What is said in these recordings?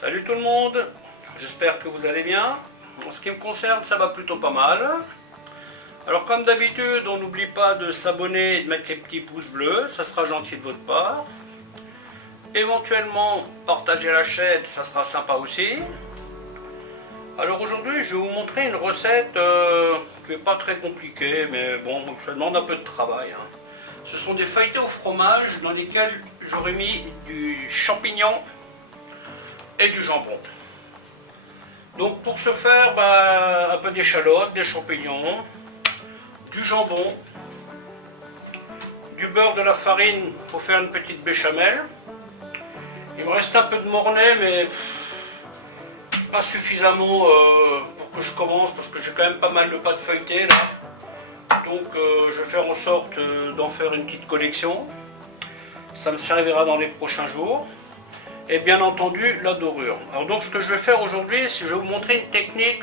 Salut tout le monde, j'espère que vous allez bien. En ce qui me concerne, ça va plutôt pas mal. Alors comme d'habitude, on n'oublie pas de s'abonner et de mettre les petits pouces bleus, ça sera gentil de votre part. Éventuellement, partager la chaîne, ça sera sympa aussi. Alors aujourd'hui, je vais vous montrer une recette qui n'est pas très compliquée, mais bon, ça demande un peu de travail. Ce sont des feuilletés au fromage dans lesquels j'aurais mis du champignon et du jambon. Donc pour ce faire, un peu d'échalotes, des champignons, du jambon, du beurre, de la farine pour faire une petite béchamel. Il me reste un peu de mornay, mais pas suffisamment pour que je commence, parce que j'ai quand même pas mal de pâtes feuilletées là. Donc je vais faire en sorte d'en faire une petite collection. Ça me servira dans les prochains jours. Et bien entendu la dorure. Alors donc ce que je vais faire aujourd'hui, c'est que je vais vous montrer une technique,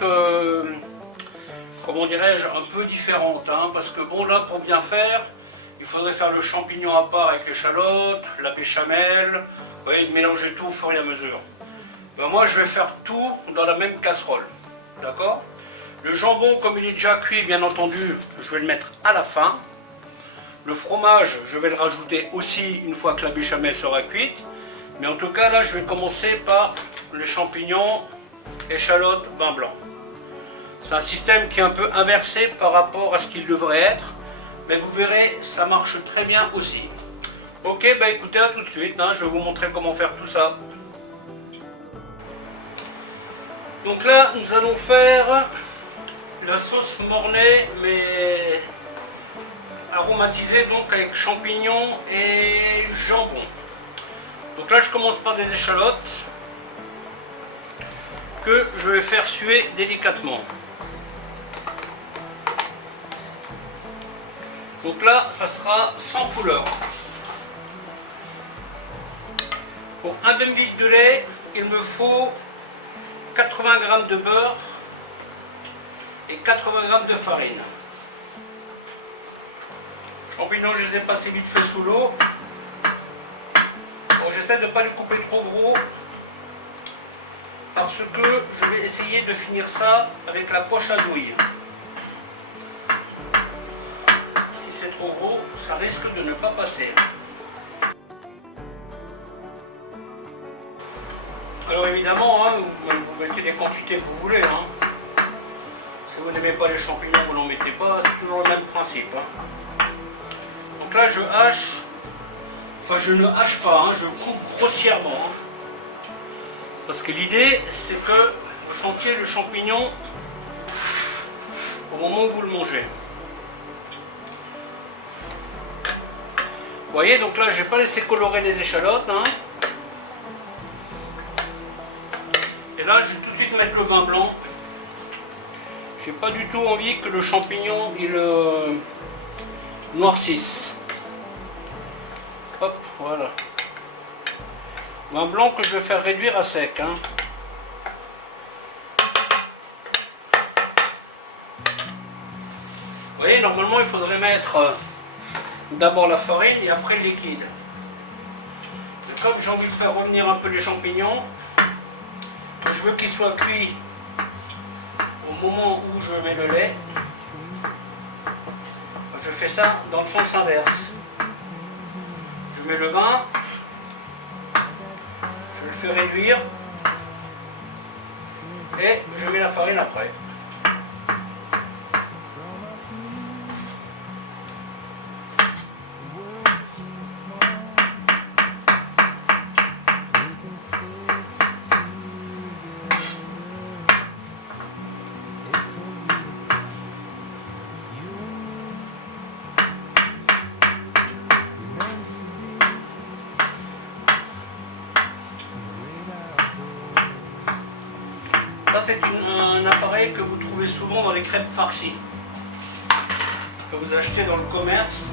comment dirais-je, un peu différente. Parce que bon, là pour bien faire, il faudrait faire le champignon à part avec l'échalote, la béchamel, vous voyez, mélanger tout au fur et à mesure. Moi je vais faire tout dans la même casserole. D'accord? Le jambon, comme il est déjà cuit, bien entendu, je vais le mettre à la fin. Le fromage, je vais le rajouter aussi une fois que la béchamel sera cuite. Mais en tout cas, là, je vais commencer par les champignons, échalotes, vin blanc. C'est un système qui est un peu inversé par rapport à ce qu'il devrait être. Mais vous verrez, ça marche très bien aussi. Ok, écoutez, à tout de suite. Je vais vous montrer comment faire tout ça. Donc là, nous allons faire la sauce mornay, mais aromatisée donc avec champignons et jambon. Donc là je commence par des échalotes que je vais faire suer délicatement. Donc là ça sera sans couleur. Pour un demi-litre de lait, il me faut 80 g de beurre et 80 g de farine. Les champignons, je les ai passés vite fait sous l'eau. J'essaie de ne pas les couper trop gros parce que je vais essayer de finir ça avec la poche à douille. Si c'est trop gros, ça risque de ne pas passer. Alors évidemment, vous mettez les quantités que vous voulez. Si vous n'aimez pas les champignons, vous n'en mettez pas, c'est toujours le même principe. Donc là je hache. Enfin, je ne hache pas, je coupe grossièrement. Parce que l'idée, c'est que vous sentiez le champignon au moment où vous le mangez. Vous voyez, donc là, je n'ai pas laissé colorer les échalotes. Et là, je vais tout de suite mettre le vin blanc. J'ai pas du tout envie que le champignon il noircisse. Hop, voilà. Vin blanc que je vais faire réduire à sec. Vous voyez, normalement il faudrait mettre d'abord la farine et après le liquide. Mais comme j'ai envie de faire revenir un peu les champignons, je veux qu'ils soient cuits au moment où je mets le lait. Je fais ça dans le sens inverse. Je mets le vin, je le fais réduire et je mets la farine après. C'est un appareil que vous trouvez souvent dans les crêpes farcies, que vous achetez dans le commerce.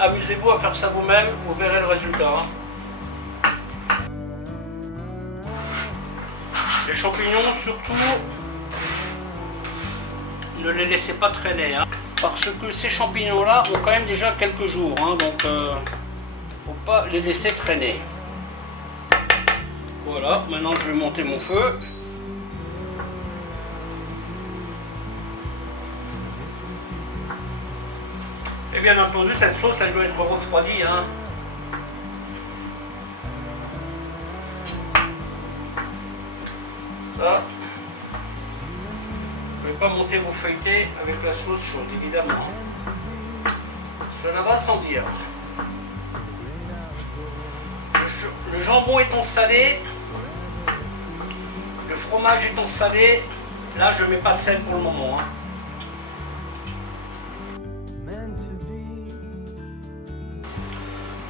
Amusez-vous à faire ça vous-même, vous verrez le résultat. Les champignons surtout, ne les laissez pas traîner, parce que ces champignons là ont quand même déjà quelques jours, donc faut pas les laisser traîner. Voilà, maintenant je vais monter mon feu. Et bien entendu, cette sauce, elle doit être refroidie. Hein. Ça. Vous ne pouvez pas monter vos feuilletés avec la sauce chaude, évidemment. Cela va sans dire. Le jambon étant salé, le fromage étant salé, là je ne mets pas de sel pour le moment. Hein.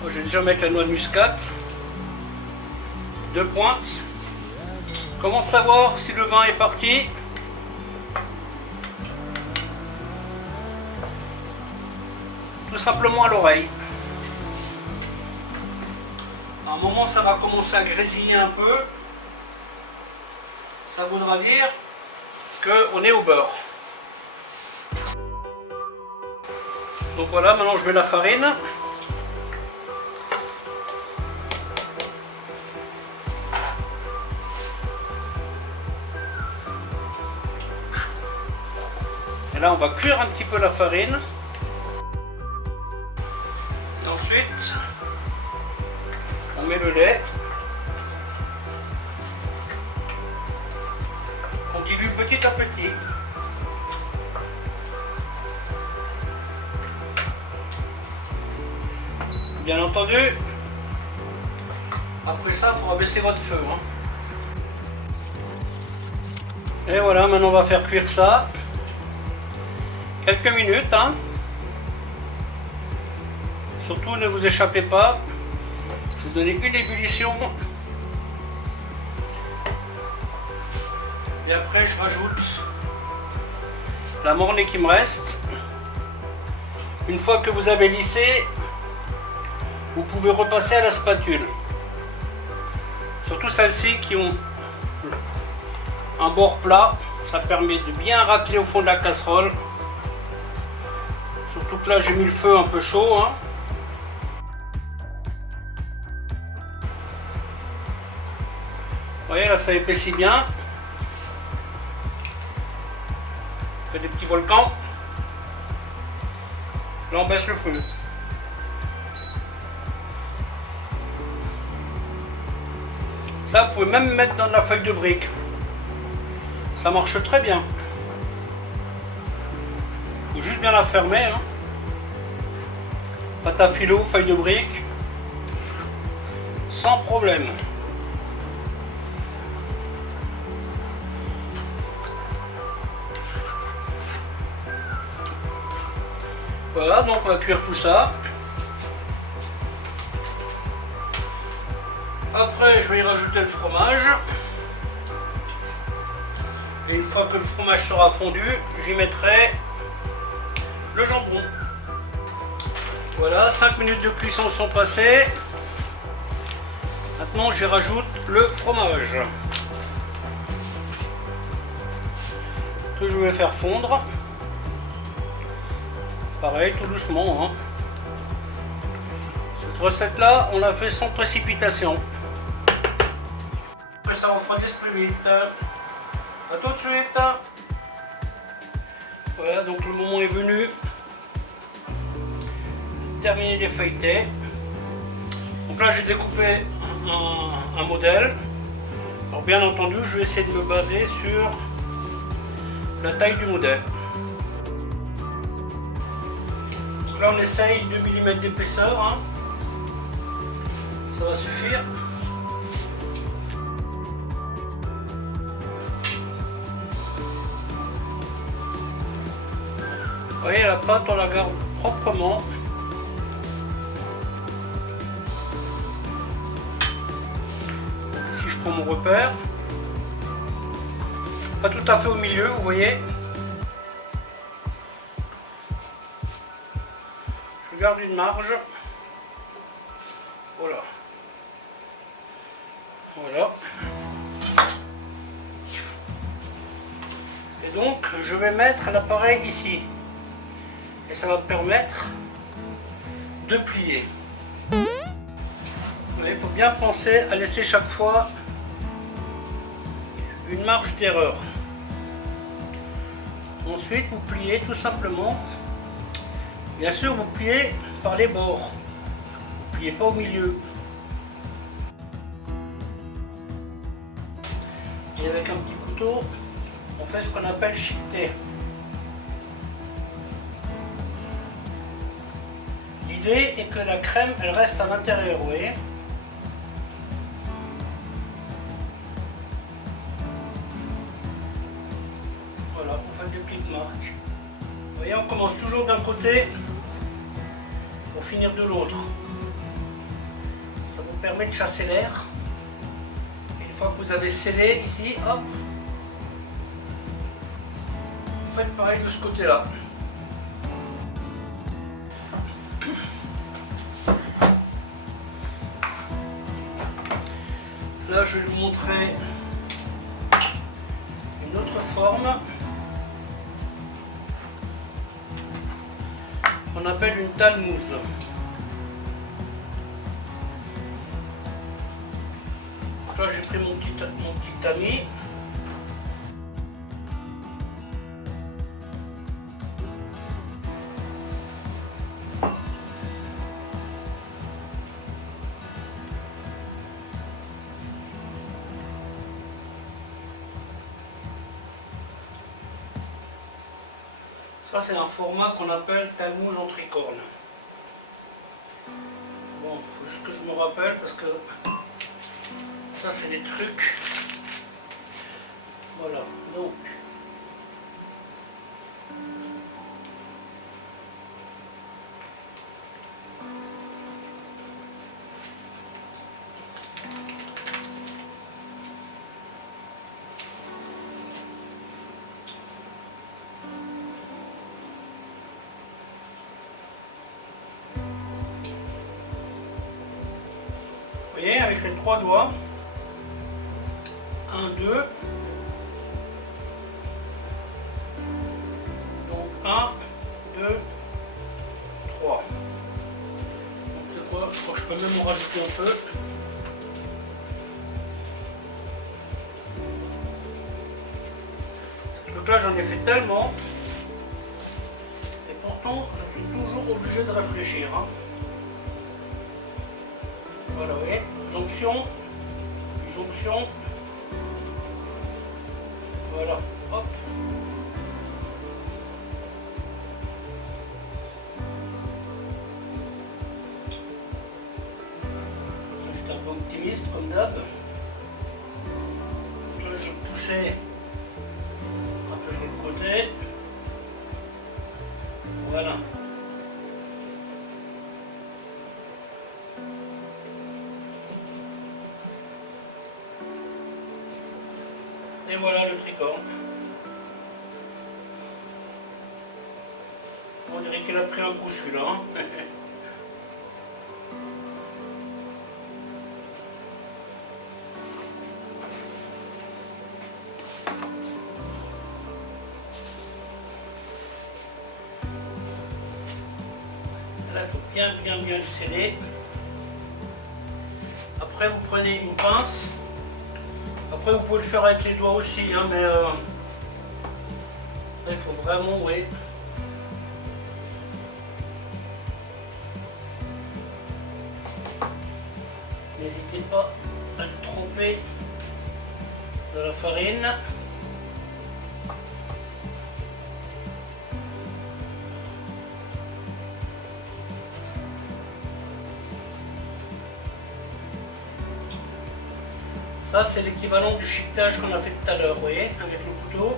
Je vais déjà mettre la noix de muscade. 2 pointes. Comment savoir si le vin est parti? Tout simplement à l'oreille. À un moment, ça va commencer à grésiller un peu. Ça voudra dire qu'on est au beurre. Donc voilà, maintenant je mets la farine. Et là, on va cuire un petit peu la farine. Et ensuite, on met le lait. On dilue petit à petit. Bien entendu, après ça, il faudra baisser votre feu. Hein. Et voilà, maintenant on va faire cuire ça. Quelques minutes. Hein. Surtout, ne vous échappez pas. Vous donnez une ébullition. Et après, je rajoute la mornay qui me reste. Une fois que vous avez lissé, vous pouvez repasser à la spatule. Surtout celles-ci qui ont un bord plat. Ça permet de bien racler au fond de la casserole. Surtout que là, j'ai mis le feu un peu chaud. Hein. Vous voyez, là, ça épaissit bien. On fait des petits volcans. Là, on baisse le feu. Ça, vous pouvez même mettre dans de la feuille de brique. Ça marche très bien. Il faut juste bien la fermer. Hein. Pâte à filo, feuille de brique. Sans problème. Voilà, donc on va cuire tout ça. Après, je vais y rajouter le fromage. Et une fois que le fromage sera fondu, j'y mettrai le jambon. Voilà, 5 minutes de cuisson sont passées. Maintenant, j'y rajoute le fromage. Que je vais faire fondre. Pareil, tout doucement. Hein. Cette recette-là, on l'a fait sans précipitation. Ça refroidisse plus vite. A tout de suite. Voilà, donc le moment est venu. Terminer les feuilletés. Donc là, j'ai découpé un modèle. Alors bien entendu, je vais essayer de me baser sur la taille du modèle. Donc là, on essaye 2 mm d'épaisseur. Hein. Ça va suffire. Vous voyez, la pâte, on la garde proprement. Si je prends mon repère, pas tout à fait au milieu, vous voyez. Je garde une marge. Voilà. Voilà. Et donc, je vais mettre l'appareil ici. Et ça va me permettre de plier. Il faut bien penser à laisser chaque fois une marge d'erreur. Ensuite, vous pliez tout simplement. Bien sûr, vous pliez par les bords. Vous pliez pas au milieu. Et avec un petit couteau, on fait ce qu'on appelle chiqueter. L'idée est que la crème, elle reste à l'intérieur, vous voyez. Voilà, vous faites des petites marques. Vous voyez, on commence toujours d'un côté pour finir de l'autre. Ça vous permet de chasser l'air. Une fois que vous avez scellé ici, hop, vous faites pareil de ce côté-là. Là, je vais vous montrer une autre forme qu'on appelle une talmouze. Là, j'ai pris mon petit tamis. Ça, c'est un format qu'on appelle talmouze en tricorne. Bon, il faut juste que je me rappelle parce que ça, c'est des trucs. Voilà, donc. Vous voyez, avec les 3 doigts, 1, 2, donc 1, 2, 3. Donc c'est quoi? Je crois que je peux même en rajouter un peu. Donc là, j'en ai fait tellement, et pourtant, je suis toujours obligé de réfléchir. Hein. Voilà, vous voyez, jonction, jonction, voilà, hop. Je suis un peu optimiste comme d'hab. Là, je vais pousser un peu sur le côté. Voilà. Et voilà le tricorne. On dirait qu'il a pris un coup celui-là. Hein. Là, il faut bien le sceller. Après, vous prenez une pince. Après, vous pouvez le faire avec les doigts aussi, hein, mais là, il faut vraiment, oui. N'hésitez pas à le tremper dans la farine. Ça, c'est l'équivalent du chiquetage qu'on a fait tout à l'heure, vous voyez, avec le couteau.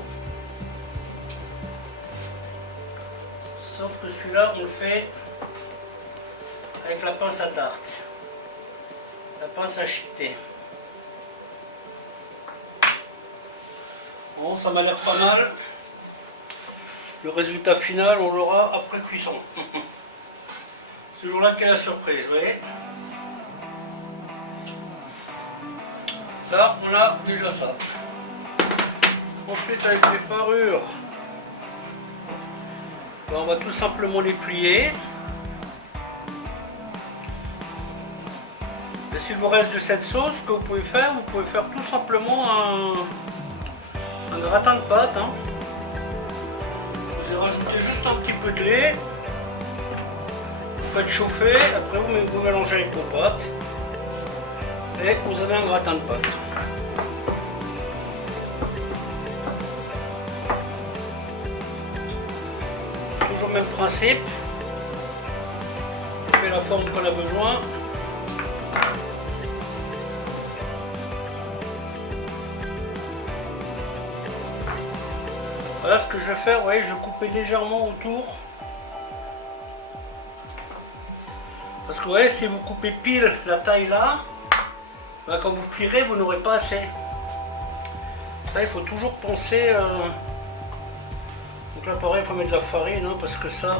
Sauf que celui-là, on le fait avec la pince à tarte. La pince à chiqueter. Bon, ça m'a l'air pas mal. Le résultat final, on l'aura après cuisson. Ce jour-là, quelle est la surprise, vous voyez. Là, on a déjà ça. Ensuite, avec les parures, on va tout simplement les plier. Et s'il vous reste de cette sauce, ce que vous pouvez faire tout simplement un gratin de pâte. Hein. Vous rajoutez juste un petit peu de lait. Vous faites chauffer, après vous mélangez avec vos pâtes. Et vous avez un gratin de pâte. Toujours le même principe. On fait la forme qu'on a besoin. Voilà ce que je vais faire, vous voyez, je vais couper légèrement autour. Parce que vous voyez, si vous coupez pile la taille là, ben, quand vous plierez, vous n'aurez pas assez. Ça, il faut toujours penser. Donc là, pareil, il faut mettre de la farine, hein, parce que ça,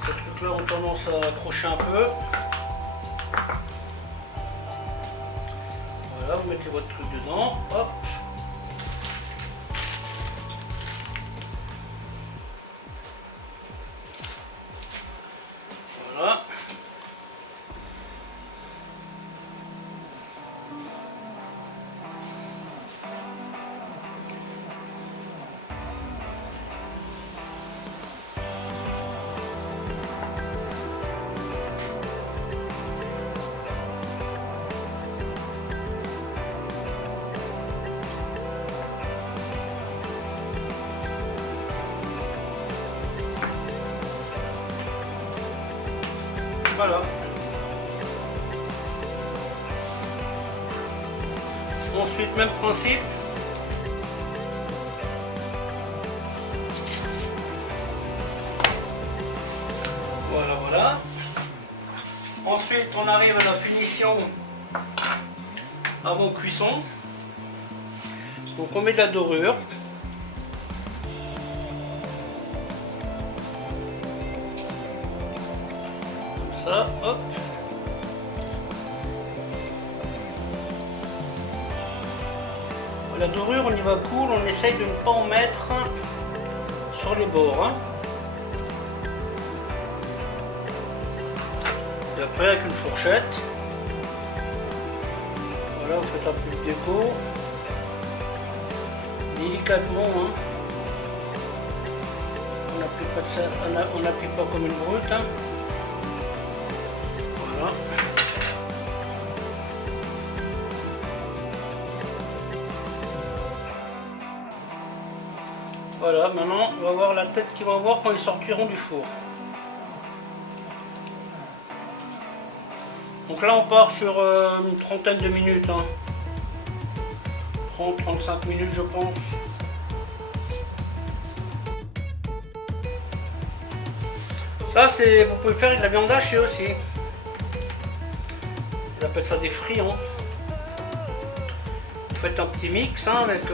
ces trucs-là ont tendance à accrocher un peu. Voilà, vous mettez votre truc dedans, hop. Voilà. Voilà. Ensuite, même principe. Voilà, voilà. Ensuite, on arrive à la finition avant cuisson. Donc, on met de la dorure. Ça, hop. La dorure, on y va cool, on essaye de ne pas en mettre sur les bords. Hein. Et après, avec une fourchette, voilà, vous faites un peu de déco, délicatement. Hein. On n'applique pas de ça, on n'applique pas comme une brute. Hein. Voilà. Voilà, maintenant on va voir la tête qu'ils vont avoir quand ils sortiront du four. Donc là on part sur une trentaine de minutes. Hein. 30-35 minutes je pense. Ça c'est, vous pouvez faire avec de la viande hachée aussi. Ils appellent ça des friands. Vous faites un petit mix hein, avec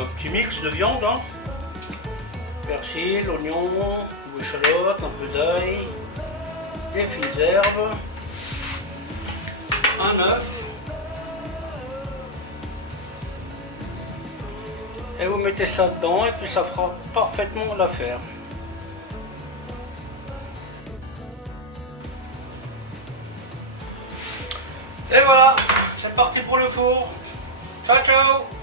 un petit mix de viande. Hein. Persil, oignon, ou échalote, un peu d'ail, des fines herbes, un œuf. Et vous mettez ça dedans et puis ça fera parfaitement l'affaire. Et voilà, c'est parti pour le four. Ciao ciao.